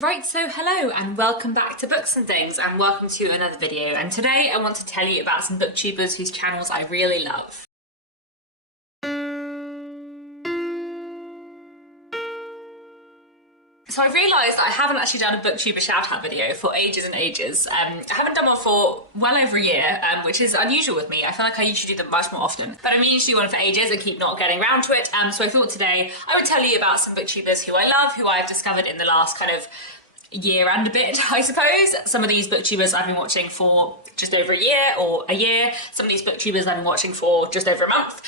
Right, so hello and welcome back to Books and Things and welcome to another video, and today I want to tell you about some booktubers whose channels I really love. So I've realised I haven't actually done a booktuber shout-out video for ages and ages. I haven't done one for well over a year, which is unusual with me. I feel like I usually do them much more often. But I mean to do one for ages and keep not getting around to it. So I thought today I would tell you about some booktubers who I love, who I've discovered in the last kind of year and a bit, I suppose. Some of these booktubers I've been watching for just over a year or a year. Some of these booktubers I've been watching for just over a month.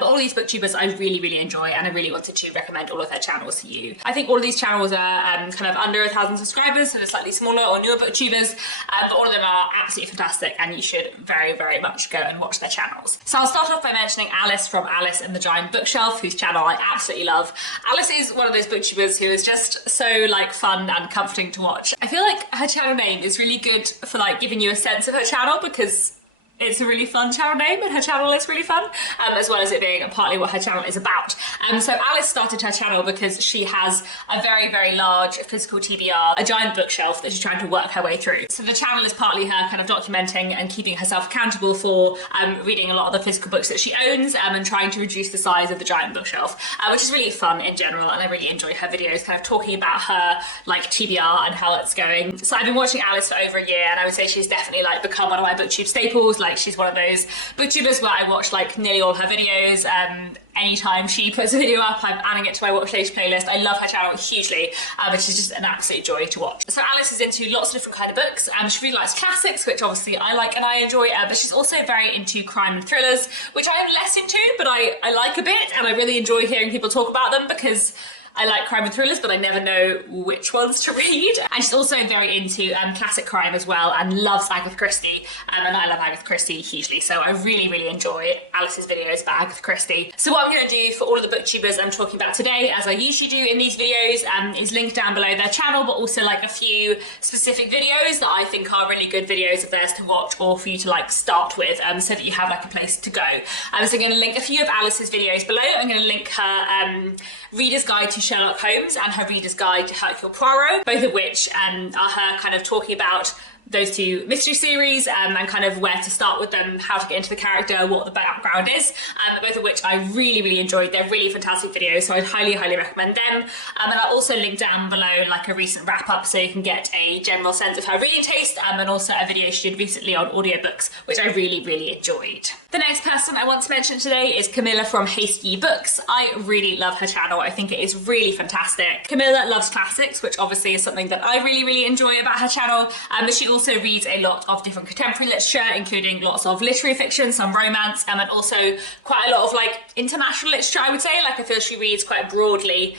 But all of these booktubers I really enjoy, and I really wanted to recommend all of their channels to you. I think all of these channels are kind of under 1,000 subscribers, so they're slightly smaller or newer booktubers, but all of them are absolutely fantastic and you should very much go and watch their channels. So I'll start off by mentioning Alice from Alice and the Giant Bookshelf, whose channel I absolutely love. Alice is one of those booktubers who is just so like fun and comforting to watch. I feel like her channel name is really good for like giving you a sense of her channel because it's a really fun channel name and her channel is really fun, as well as it being partly what her channel is about. So Alice started her channel because she has a very large physical TBR, a giant bookshelf that she's trying to work her way through. So the channel is partly her kind of documenting and keeping herself accountable for reading a lot of the physical books that she owns and trying to reduce the size of the giant bookshelf, which is really fun in general, and I really enjoy her videos kind of talking about her like TBR and how it's going. So I've been watching Alice for over a year and I would say she's definitely like become one of my booktube staples. Like she's one of those booktubers where I watch like nearly all her videos. Anytime she puts a video up, I'm adding it to my watch later playlist. I love her channel hugely, and she's just an absolute joy to watch. So Alice is into lots of different kind of books, and she really likes classics, which obviously I like and I enjoy, but she's also very into crime and thrillers, which I am less into, but I like a bit, and I really enjoy hearing people talk about them because I like crime and thrillers, but I never know which ones to read. And she's also very into classic crime as well and loves Agatha Christie, and I love Agatha Christie hugely, so I really enjoy Alice's videos about Agatha Christie. So what I'm going to do for all of the booktubers I'm talking about today, as I usually do in these videos, is link down below their channel, but also like a few specific videos that I think are really good videos of theirs to watch or for you to like start with, so that you have like a place to go. So I'm going to link a few of Alice's videos below. I'm going to link her Reader's Guide to Sherlock Holmes and her Reader's Guide to Hercule Poirot, both of which are her kind of talking about those two mystery series and kind of where to start with them, how to get into the character, what the background is, both of which I really enjoyed. They're really fantastic videos, so I'd highly recommend them. And I'll also link down below like a recent wrap-up so you can get a general sense of her reading taste, and also a video she did recently on audiobooks, which I really enjoyed. The next person I want to mention today is Camilla from Haste ebooks. I really love her channel. I think it is really fantastic. Camilla loves classics, which obviously is something that I really enjoy about her channel, but she also reads a lot of different contemporary literature, including lots of literary fiction, some romance, and also quite a lot of like international literature, I would say. Like I feel she reads quite broadly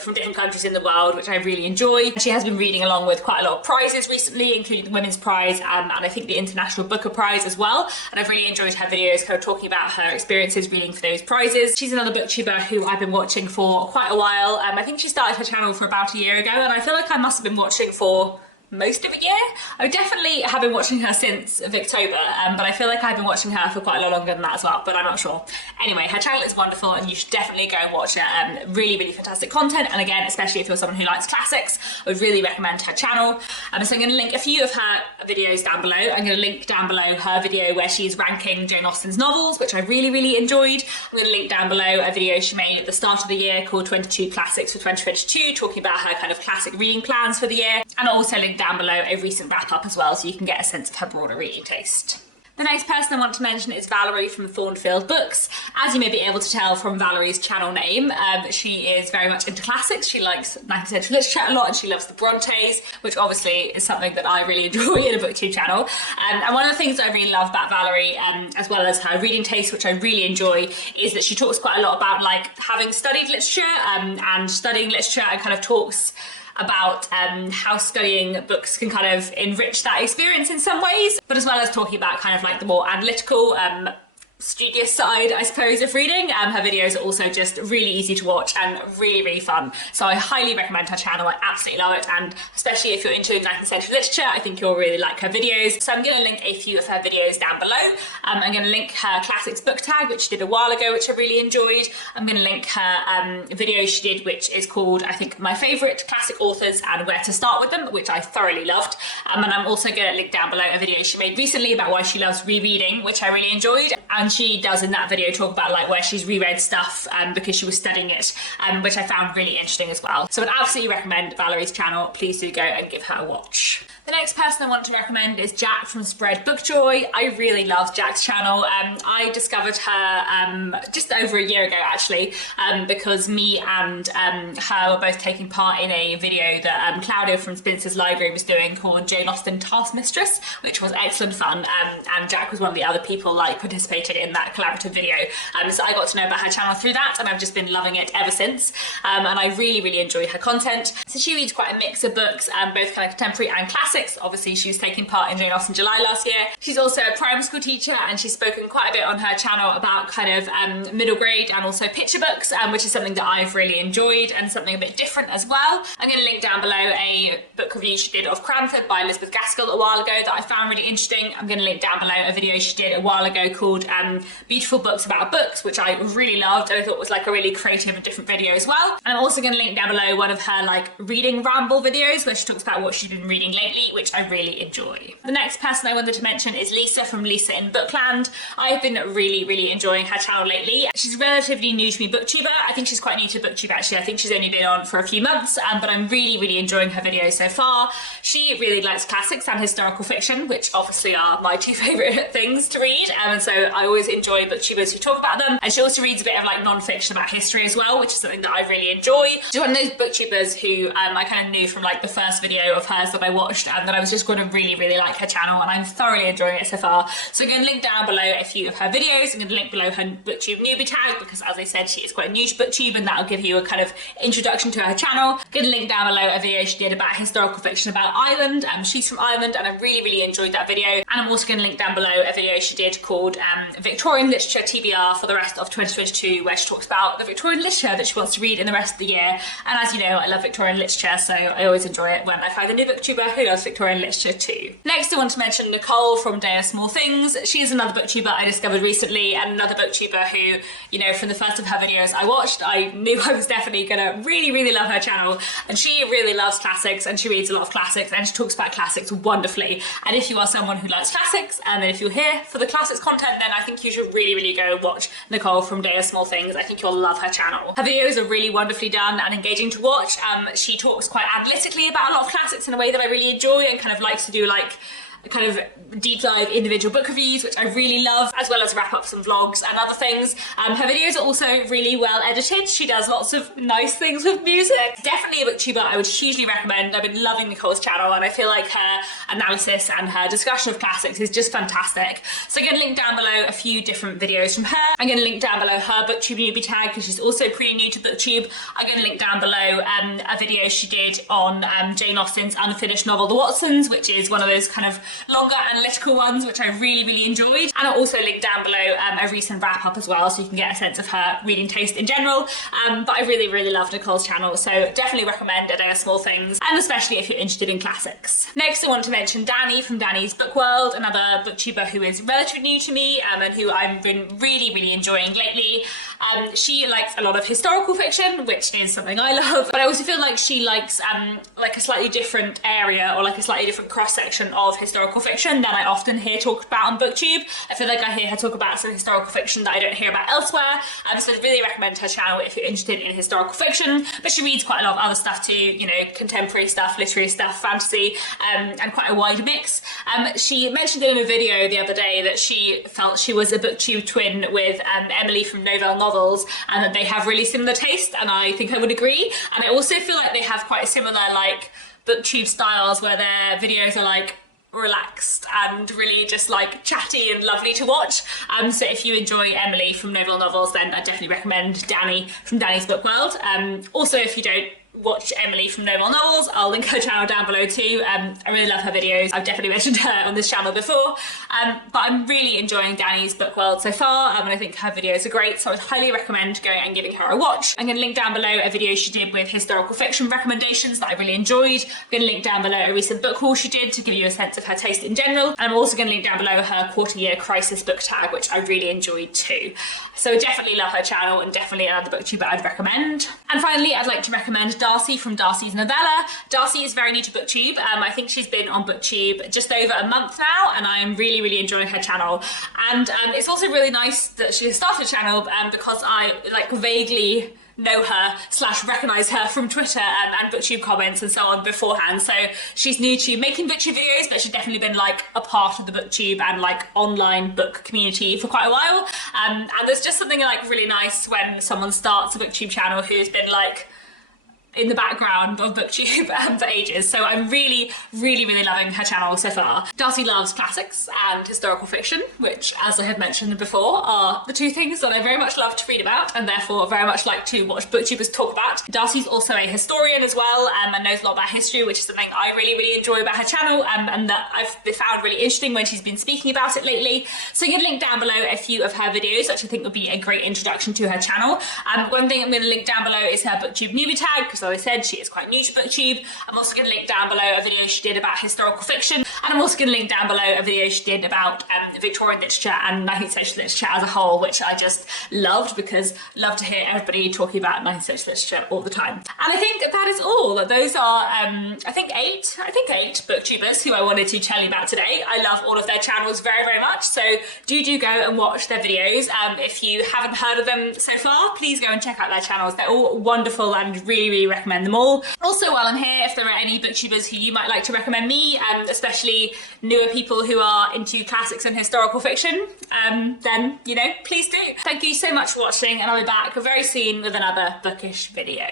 from different countries in the world, which I really enjoy. She has been reading along with quite a lot of prizes recently, including the Women's Prize and I think the International Booker Prize as well, and I've really enjoyed her videos kind of talking about her experiences reading for those prizes. She's another booktuber who I've been watching for quite a while. I think she started her channel for about a year ago, and I feel like I must have been watching for most of a year. I definitely have been watching her since Victober, but I feel like I've been watching her for quite a lot longer than that as well, but I'm not sure. Anyway, her channel is wonderful and you should definitely go and watch it. Really fantastic content, and again, especially if you're someone who likes classics, I would really recommend her channel. So I'm going to link a few of her videos down below. I'm going to link down below her video where she's ranking Jane Austen's novels, which I really enjoyed. I'm going to link down below a video she made at the start of the year called 22 Classics for 2022, talking about her kind of classic reading plans for the year, and I'll also link down below a recent wrap-up as well so you can get a sense of her broader reading taste. The next person I want to mention is Valerie from Thornfield Books. As you may be able to tell from Valerie's channel name, she is very much into classics. She likes 19th century literature a lot and she loves the Brontes, which obviously is something that I really enjoy in a booktube channel. And one of the things that I really love about Valerie, as well as her reading taste, which I really enjoy, is that she talks quite a lot about like having studied literature and studying literature, and kind of talks about how studying books can kind of enrich that experience in some ways, but as well as talking about kind of like the more analytical studious side, I suppose, of reading. Her videos are also just really easy to watch and really, really fun. So I highly recommend her channel. I absolutely love it. And especially if you're into 19th century literature, I think you'll really like her videos. So I'm going to link a few of her videos down below. I'm going to link her classics book tag, which she did a while ago, which I really enjoyed. I'm going to link her video she did, which is called, I think, My Favourite Classic Authors and Where to Start With Them, which I thoroughly loved. And I'm also going to link down below a video she made recently about why she loves rereading, which I really enjoyed. And she does in that video talk about like where she's reread stuff because she was studying it, which I found really interesting as well. So I'd absolutely recommend Valerie's channel. Please do go and give her a watch. The next person I want to recommend is Jack from Spreadbookjoy. I really love Jack's channel. I discovered her just over a year ago actually, because me and her were both taking part in a video that Claudia from Spencer's Library was doing called Jane Austen Taskmistress, which was excellent fun, and Jack was one of the other people like participating in that collaborative video. So I got to know about her channel through that, and I've just been loving it ever since. And I really, really enjoy her content. So she reads quite a mix of books, both kind of contemporary and classics. Obviously, she was taking part in Jane Austen July last year. She's also a primary school teacher, and she's spoken quite a bit on her channel about kind of middle grade and also picture books, which is something that I've really enjoyed and something a bit different as well. I'm going to link down below a book review she did of Cranford by Elizabeth Gaskell a while ago that I found really interesting. I'm going to link down below a video she did a while ago called Beautiful Books About Books, which I really loved. I thought was like a really creative and different video as well. And I'm also going to link down below one of her like reading ramble videos where she talks about what she's been reading lately, which I really enjoy. The next person I wanted to mention is Lisa from Lisa in Bookland. I've been really, really enjoying her channel lately. She's relatively new to me booktuber. I think she's quite new to booktube actually. I think she's only been on for a few months, but I'm really, really enjoying her videos so far. She really likes classics and historical fiction, which obviously are my two favourite things to read, and so I always enjoy booktubers who talk about them. And she also reads a bit of like non-fiction about history as well, which is something that I really enjoy. She's one of those booktubers who I kind of knew from like the first video of hers that I watched, and that I was just going to really, really like her channel, and I'm thoroughly enjoying it so far. So I'm going to link down below a few of her videos. I'm going to link below her booktube newbie tag because, as I said, she is quite new to booktube, and that'll give you a kind of introduction to her channel. I'm going to link down below a video she did about historical fiction about Ireland. She's from Ireland, and I really, really enjoyed that video. And I'm also going to link down below a video she did called Victorian Literature TBR for the rest of 2022, where she talks about the Victorian literature that she wants to read in the rest of the year. And as you know, I love Victorian literature, so I always enjoy it when I find a new booktuber who loves Victorian literature too. Next, I want to mention Nicole from Day of Small Things. She is another booktuber I discovered recently, and another booktuber who, you know, from the first of her videos I watched, I knew I was definitely gonna really, really love her channel. And she really loves classics, and she reads a lot of classics, and she talks about classics wonderfully. And if you are someone who likes classics, and if you're here for the classics content, then I think you should really, really go watch Nicole from Day of Small Things. I think you'll love her channel. Her videos are really wonderfully done and engaging to watch. She talks quite analytically about a lot of classics in a way that I really enjoy, and kind of likes to do like kind of deep dive individual book reviews, which I really love, as well as wrap ups and vlogs and other things. Her videos are also really well edited. She does lots of nice things with music. Definitely a booktuber I would hugely recommend. I've been loving Nicole's channel, and I feel like her analysis and her discussion of classics is just fantastic. So I'm going to link down below a few different videos from her. I'm going to link down below her booktube newbie tag because she's also pretty new to booktube. I'm going to link down below a video she did on Jane Austen's unfinished novel The Watsons, which is one of those kind of longer analytical ones, which I really, really enjoyed. And I'll also link down below a recent wrap up as well, so you can get a sense of her reading taste in general. But I really, really love Nicole's channel, so definitely recommend A Day of Small Things, and especially if you're interested in classics. Next, I want to mention Dani from Dani's Book World, another booktuber who is relatively new to me, and who I've been really, really enjoying lately. She likes a lot of historical fiction, which is something I love, but I also feel like she likes like a slightly different area, or like a slightly different cross-section of historical fiction than I often hear talked about on booktube. I feel like I hear her talk about some historical fiction that I don't hear about elsewhere, so I'd really recommend her channel if you're interested in historical fiction. But she reads quite a lot of other stuff too, you know, contemporary stuff, literary stuff, fantasy, and quite a wide mix. She mentioned in a video the other day that she felt she was a booktube twin with Emily from Novelle Novels, and that they have really similar taste, and I think I would agree. And I also feel like they have quite a similar like booktube styles, where their videos are like relaxed and really just like chatty and lovely to watch. So if you enjoy Emily from Novelle Novels, then I definitely recommend Dani from Dani's Book World. Also, if you don't watch Emily from No More Novels, I'll link her channel down below too. I really love her videos. I've definitely mentioned her on this channel before, but I'm really enjoying Dani's book world so far, and I think her videos are great, so I would highly recommend going and giving her a watch. I'm going to link down below a video she did with historical fiction recommendations that I really enjoyed. I'm going to link down below a recent book haul she did to give you a sense of her taste in general, and I'm also going to link down below her quarter year crisis book tag, which I really enjoyed too. So definitely love her channel, and definitely another booktuber I'd recommend. And finally, I'd like to recommend Darcy from Darcys Novella. Darcy is very new to BookTube. I think she's been on BookTube just over a month now, and I'm really, really enjoying her channel. And it's also really nice that she has started a channel because I like vaguely know her / recognise her from Twitter and BookTube comments and so on beforehand. So she's new to making BookTube videos, but she's definitely been like a part of the BookTube and like online book community for quite a while. And there's just something like really nice when someone starts a BookTube channel who's been like in the background of BookTube for ages. So I'm really, really, really loving her channel so far. Darcy loves classics and historical fiction, which, as I have mentioned before, are the two things that I very much love to read about and therefore very much like to watch booktubers talk about. Darcy's also a historian as well, and knows a lot about history, which is something I really, really enjoy about her channel, and that I've found really interesting when she's been speaking about it lately. So you can link down below a few of her videos, which I think would be a great introduction to her channel. One thing I'm going to link down below is her BookTube newbie tag, because as I said, she is quite new to BookTube. I'm also going to link down below a video she did about historical fiction, and I'm also going to link down below a video she did about Victorian literature and 19th century literature as a whole, which I just loved, because I love to hear everybody talking about 19th century literature all the time. And I think that is all. Those are, I think eight booktubers who I wanted to tell you about today. I love all of their channels very, very much, so do go and watch their videos. If you haven't heard of them so far, please go and check out their channels. They're all wonderful and really, really recommend them all. Also, while I'm here, if there are any booktubers who you might like to recommend me, especially newer people who are into classics and historical fiction, then, you know, please do. Thank you so much for watching, and I'll be back very soon with another bookish video.